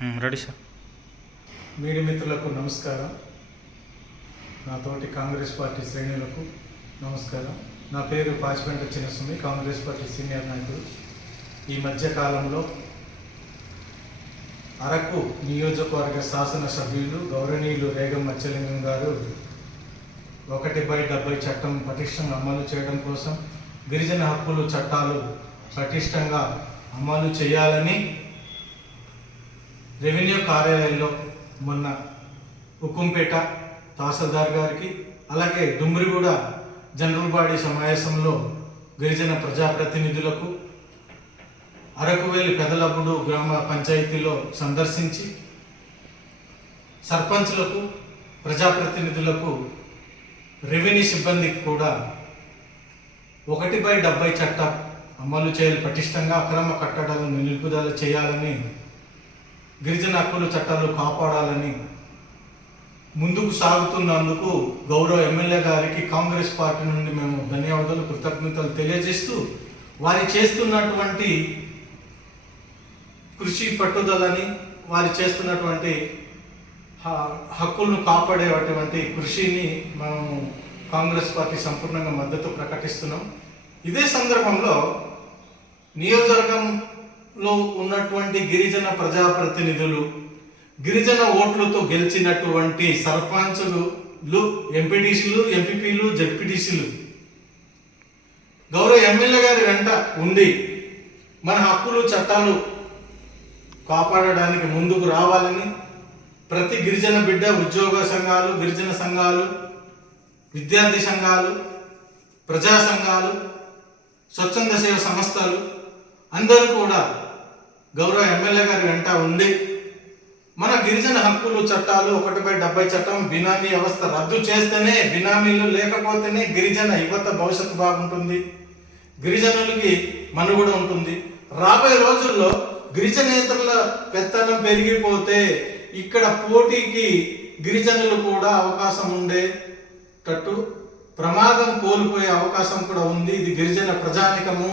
Ready sir. Media మిత్రులకు నమస్కారం. నా తోటి కాంగ్రెస్ పార్టీ శ్రేణులకు నమస్కారం. నా పేరు పాచిపెంట చిన్నస్వామి, కాంగ్రెస్ పార్టీ సీనియర్ నాయకుడు. ఈ మధ్యకాలంలో అరకు నియోజకవర్గ శాసనసభ్యులు గౌరవనీయులు రేగం మత్స్యలింగం గారు 1/70 చట్టం పటిష్టంగా అమలు చేయడం కోసం గిరిజన హక్కులు చట్టాలు పటిష్టంగా అమలు చేయాలని రెవెన్యూ కార్యాలయంలో మొన్న ఉక్కుంపేట తహసీల్దార్ గారికి, అలాగే డుమ్రిగూడ జనరల్ బాడీ సమావేశంలో గిరిజన ప్రజాప్రతినిధులకు, అరకువేలి పెదలప్పుడు గ్రామ పంచాయతీలో సందర్శించి సర్పంచ్లకు, ప్రజాప్రతినిధులకు, రెవెన్యూ సిబ్బందికి కూడా 1/70 చట్టం అమలు చేయాలి, పటిష్టంగా అక్రమ కట్టడాలను నిలుపుదల చేయాలని, గిరిజన హక్కుల చట్టాలు కాపాడాలని ముందుకు సాగుతున్నందుకు గౌరవ ఎమ్మెల్యే గారికి కాంగ్రెస్ పార్టీ నుండి మేము ధన్యవాదాలు, కృతజ్ఞతలు తెలియజేస్తూ వారి చేస్తున్నటువంటి కృషి పట్టుదలని, వారి చేస్తున్నటువంటి హక్కులను కాపాడేటువంటి కృషిని మనము కాంగ్రెస్ పార్టీ సంపూర్ణంగా మద్దతు ప్రకటిస్తున్నాం. ఇదే సందర్భంలో నియోజకవర్గంలో ఉన్నటువంటి గిరిజన ప్రజాప్రతినిధులు, గిరిజన ఓట్లతో గెలిచినటువంటి సర్పంచులు, ఎంపీటీసీలు, ఎంపీపీలు, జడ్పీటీసీలు గౌరవ ఎమ్మెల్యే గారి వెంట ఉండి మన హక్కులు చట్టాలు కాపాడడానికి ముందుకు రావాలని, ప్రతి గిరిజన బిడ్డ ఉద్యోగ సంఘాలు, గిరిజన సంఘాలు, విద్యార్థి సంఘాలు, ప్రజా సంఘాలు, స్వచ్ఛంద సేవ సంస్థలు అందరూ కూడా గౌరవ ఎమ్మెల్యే గారి వెంట ఉండి మన గిరిజన హక్కులు చట్టాలు 1/70 చట్టం బినామీ వ్యవస్థ రద్దు చేస్తేనే, బినామీలు లేకపోతేనే గిరిజన యువత భవిష్యత్తు బాగుంటుంది, గిరిజనులకి మనుగడ ఉంటుంది. రాబోయే రోజుల్లో గిరిజనేతరుల పెత్తనం పెరిగిపోతే ఇక్కడ పోటీకి గిరిజనులు కూడా అవకాశం ఉండేటట్టు ప్రమాదం కోల్పోయే అవకాశం కూడా ఉంది. ఇది గిరిజన ప్రజానికము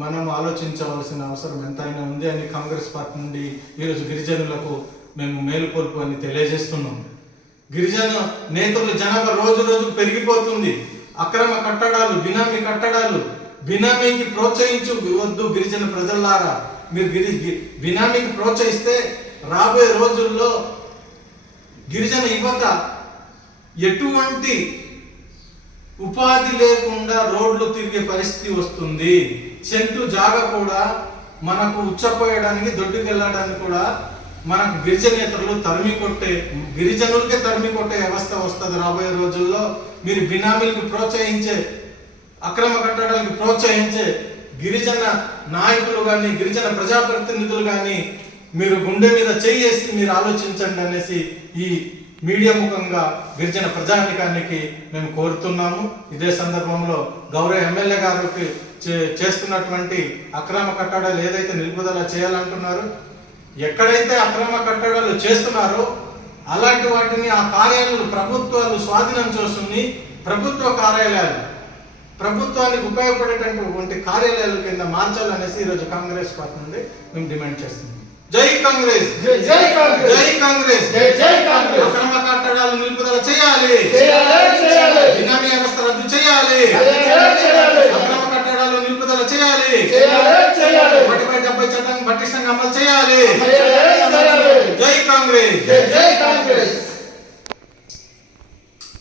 మనం ఆలోచించవలసిన అవసరం ఎంతైనా ఉంది అని కాంగ్రెస్ పార్టీ నుండి ఈరోజు గిరిజనులకు మేము మేలుకొల్పు అని తెలియజేస్తున్నాం. గిరిజన నేతల జనాభా రోజు రోజు పెరిగిపోతుంది. అక్రమ కట్టడాలు, బినామీ కట్టడాలు, బినామీకి ప్రోత్సహించవద్దు గిరిజన ప్రజలారా. మీరు బినామీకి ప్రోత్సహిస్తే రాబోయే రోజుల్లో గిరిజన యువత ఎటువంటి ఉపాధి లేకుండా రోడ్లు తిరిగే పరిస్థితి వస్తుంది. చెంటు జాగా కూడా మనకు ఉచ్చపోయడానికి, దొడ్డుకెళ్ళడానికి కూడా మనకు గిరిజనేతరులు గిరిజనులకే తరిమి కొట్టే వ్యవస్థ వస్తుంది రాబోయే రోజుల్లో. మీరు బినామీలకు ప్రోత్సహించే, అక్రమ కట్టడానికి ప్రోత్సహించే గిరిజన నాయకులు కానీ, గిరిజన ప్రజాప్రతినిధులు కానీ మీరు గుండె మీద చేయేసి మీరు ఆలోచించండి అనేసి ఈ మీడియా ముఖంగా గిరిజన ప్రజానికానికి మేము కోరుతున్నాము. ఇదే సందర్భంలో గౌరవ ఎమ్మెల్యే గారికి చేస్తున్నటువంటి అక్రమ కట్టడాలు ఏదైతే నిలుపుదల చేయాలంటున్నారో, ఎక్కడైతే అక్రమ కట్టడాలు చేస్తున్నారో అలాంటి వాటిని ఆ కార్యాలయాలు ప్రభుత్వాలు స్వాధీనం చేసుకుని ప్రభుత్వ కార్యాలయాలు, ప్రభుత్వానికి ఉపయోగపడేటటువంటి కార్యాలయాల కింద మార్చాలనేసి ఈరోజు కాంగ్రెస్ పార్టీ నుండి మేము డిమాండ్ చేస్తున్నాం. జై కాంగ్రెస్, జై కాంగ్రెస్, జై కాంగ్రెస్, జై కాంగ్రెస్. అక్రమ కట్టడాలు నిలుపుదల చేయాలి, బినామీ వ్యవస్థ రద్దు చేయాలి, అక్రమ కట్టడాలు నిలుపుదల చేయాలి, 1/70 చట్టాన్ని పటిష్టంగా అమలు చేయాలి. జై కాంగ్రెస్, జై కాంగ్రెస్.